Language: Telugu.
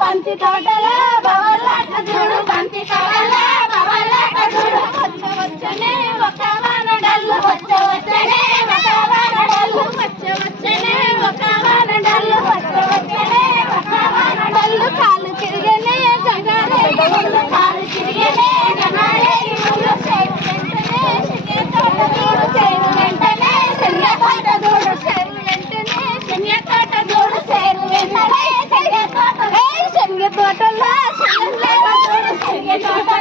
పంచి తోటల బవలాట చూడు పంచి తోటల బవలాట చూడు వచ్చనే ఒక వానడల్లు వచ్చనే ఒక వానడల్లు వచ్చనే ఒక వానడల్లు వచ్చనే ఒక వానడల్లు కాలు తిరిగనే గంగారే కాలు తిరిగనే గంగారే వెంటనే తోట చూడు చేరు వెంటనే శనియ తోట చూడు చేరు వెంటనే శనియ తోట చూడు చేరు వెంటనే శనియ తోటలో శనియ తోట